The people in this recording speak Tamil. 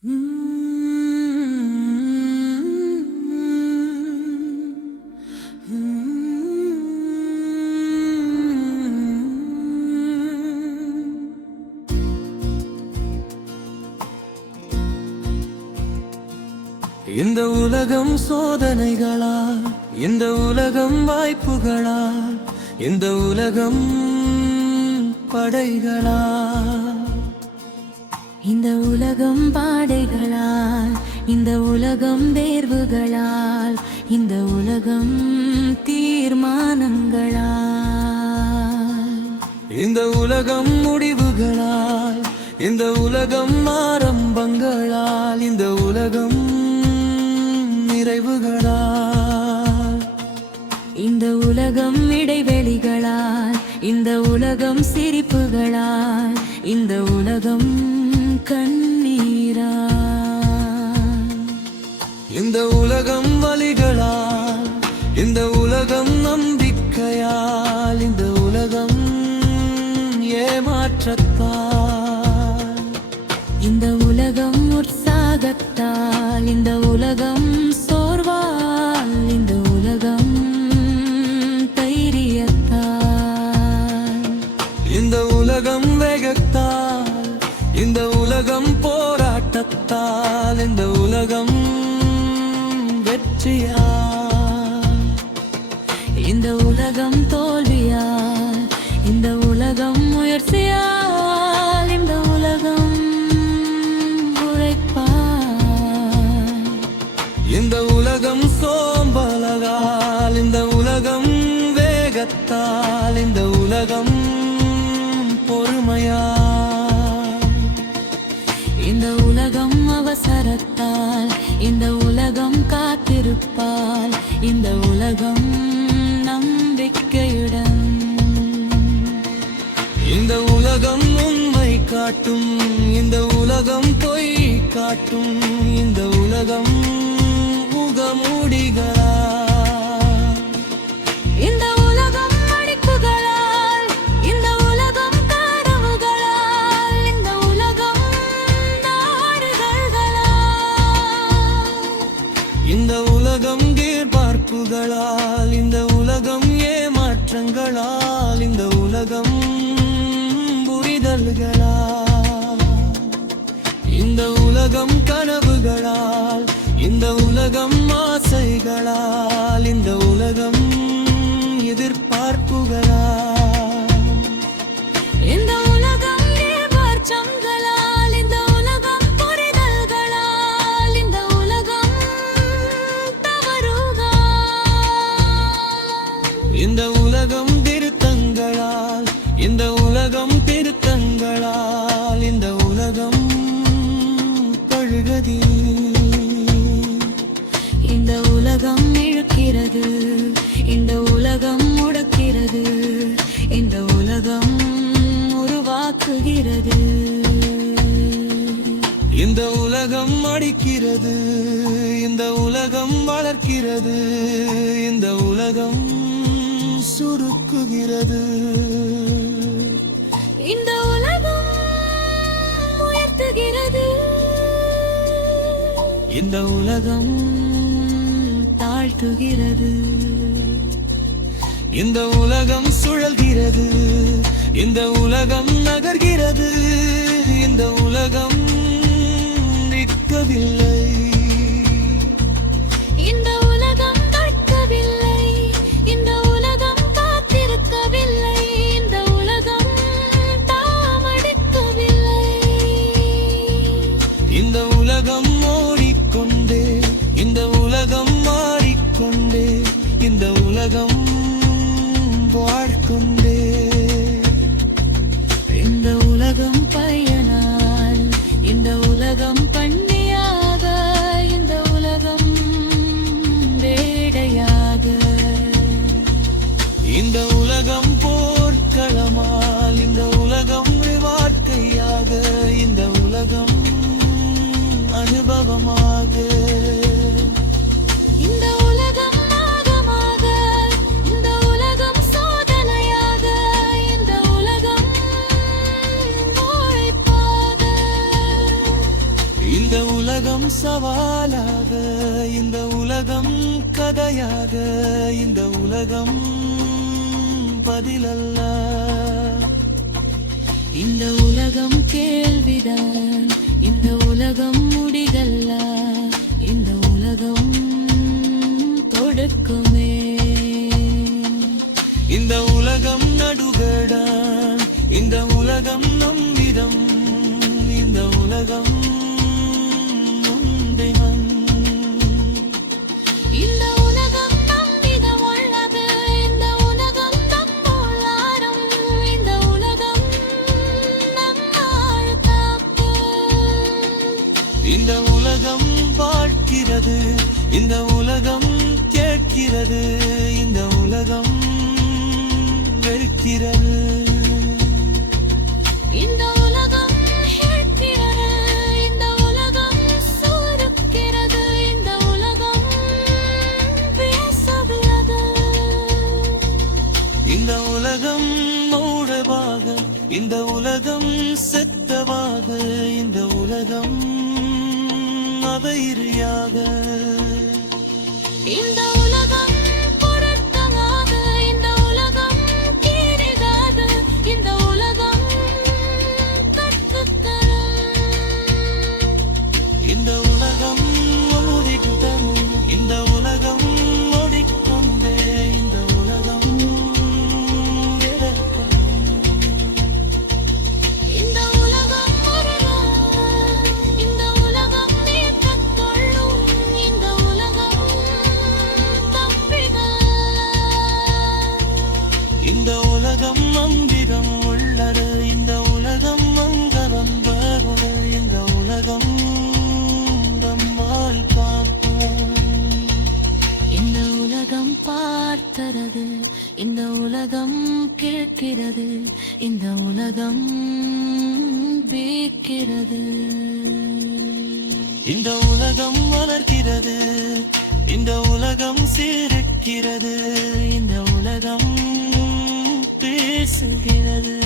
இந்த உலகம் சோதனைகளால், இந்த உலகம் வாய்ப்புகளால், இந்த உலகம் படைகளால், இந்த உலகம் பாடைகளால், இந்த உலகம் தேர்வுகளால், இந்த உலகம் தீர்மானங்களால், இந்த உலகம் முடிவுகளால், இந்த உலகம் ஆரம்பங்களால், இந்த உலகம் நிறைவுகளால், இந்த உலகம் இடைவெளிகளால், இந்த உலகம் சிரிப்புகளால், இந்த உலகம் கண்ணீரால், இந்த உலகம் வலிகளால், இந்த உலகம் நம்பிக்கையால், இந்த உலகம் ஏமாற்றத்தால், இந்த உலகம் உற்சாகத்தால், இந்த உலகம் சோர்வால், இந்த உலகம் தைரியத்தால், இந்த உலகம் வேகத்தால், இந்த உலகம் போராட்டத்தால், இந்த உலகம் வெற்றியால், இந்த உலகம் தோல்வியால், இந்த உலகம் முயற்சியால், இந்த உலகம் உழைப்பால், இந்த உலகம் சோம்பலகால், இந்த உலகம் வேகத்தால், இந்த உலகம் பொறுமையால், இந்த உலகம் அவசரத்தால், இந்த உலகம் காத்திருப்பால், இந்த உலகம் நம்பிக்கையுடன், இந்த உலகம் உண்மை காட்டும், இந்த உலகம் பொய் காட்டும், இந்த உலகம் முகமூடிகளால், இந்த உலகம் அடிப்புகளால், இந்த உலகம் கனவுகளால், இந்த உலகம் நாடுகளால், இந்த உலகம் எதிர்பார்ப்புகளால், இந்த உலகம் ஏமாற்றங்களால், இந்த உலகம் புரிதல்களால், இந்த உலகம் கனவுகளால், இந்த உலகம் ஆசைகளால், இந்த உலகம் எதிர்பார்ப்புகளால், இந்த உலகம் ஏமாற்றங்களால், இந்த உலகம் புரிதல்களால், இந்த உலகம் தவறுகளால், இந்த உலகம் திருத்தங்களால், இந்த உலகம் திருத்தங்களால், இந்த உலகம் பழுகதி, இந்த உலகம் இழுக்கிறது, இந்த உலகம் முடக்கிறது, இந்த உலகம் உருவாக்குகிறது, இந்த உலகம் அடிக்கிறது, இந்த உலகம் வளர்க்கிறது, இந்த உலகம் சுருக்குகிறது, இந்த உலகம் உயர்த்துகிறது, இந்த உலகம் தாழ்த்துகிறது, இந்த உலகம் சுழல்கிறது, இந்த உலகம் நகர்கிறது, இந்த உலகம் நிற்கவில்லை, இந்த உலகம் கற்கவில்லை, இந்த உலகம் காத்திருக்கவில்லை, இந்த உலகம் தாமடிக்கவில்லை, இந்த உலகம் ஓடிக்கொண்டே, இந்த உலகம் மாறிக்கொண்டே, இந்த உலகம் வாழ்க்கொண்டே, இந்த உலகம் பயனால், இந்த உலகம் பண்ணியாக, இந்த உலகம் வேடையாக, இந்த உலகம் போர்க்களமால், இந்த உலகம் வாழ்க்கையாக, இந்த உலகம் அனுபவமாக, இந்த உலகம் நாகமாக, இந்த உலகம் சோதனையாக, இந்த உலகம் உழைப்பாக, இந்த உலகம் சவாலாக, இந்த உலகம் கதையாக, இந்த உலகம் பதிலல்ல. இந்த உலகம் கேள்விதான், இந்த உலகம் முடிகல்ல, இந்த உலகம் தொடக்கமே. இந்த உலகம் நடுகடா, இந்த உலகம் நம்மிடம், இந்த உலகம் முந்தினம். இந்த உலகம் நம்மிடம் உள்ளது, இந்த உலகம் நம்முள் ஆறும், இந்த உலகம் நம்மால் காக்கும். இந்த உலகம் வாழ்கிறது, இந்த உலகம் கேட்கிறது, இந்த உலகம் வெறுக்கிறது. இந்த உலகம் கேட்கிறது, இந்த உலகம் சுருக்கிறது, இந்த உலகம் பேசுகிறது. இந்த உலகம் மூடவாக, இந்த உலகம் செத்தவாக, இந்த உலகம் அவைரியாக. இந்த உலகம் பொருத்தமாக, இந்த உலகம் கீறிடாது, இந்த உலகம் கற்றுத்தரும். இந்த உலகம் ஓடிக்கொண்டே, இந்த உலகம் ஓடிக்கொண்டே, இந்த உலகம் இறக்கும். இந்த உலகம் மரணம், இந்த உலகம் நீக்கக் கொள்ளும், இந்த உலகம் தப்பிகள். இந்த உலகம் மந்திரம் உள்ளது, இந்த உலகம் மங்களம் வருவது, இந்த உலகம் நம்மால் பார்ப்போம். இந்த உலகம் பார்த்தறது, இந்த உலகம் கேட்கிறது, இந்த உலகம் வேக்கிறது. இந்த உலகம் வளர்க்கிறது, இந்த உலகம் சிரிக்கிறது, இந்த உலகம் பேசுகிறது.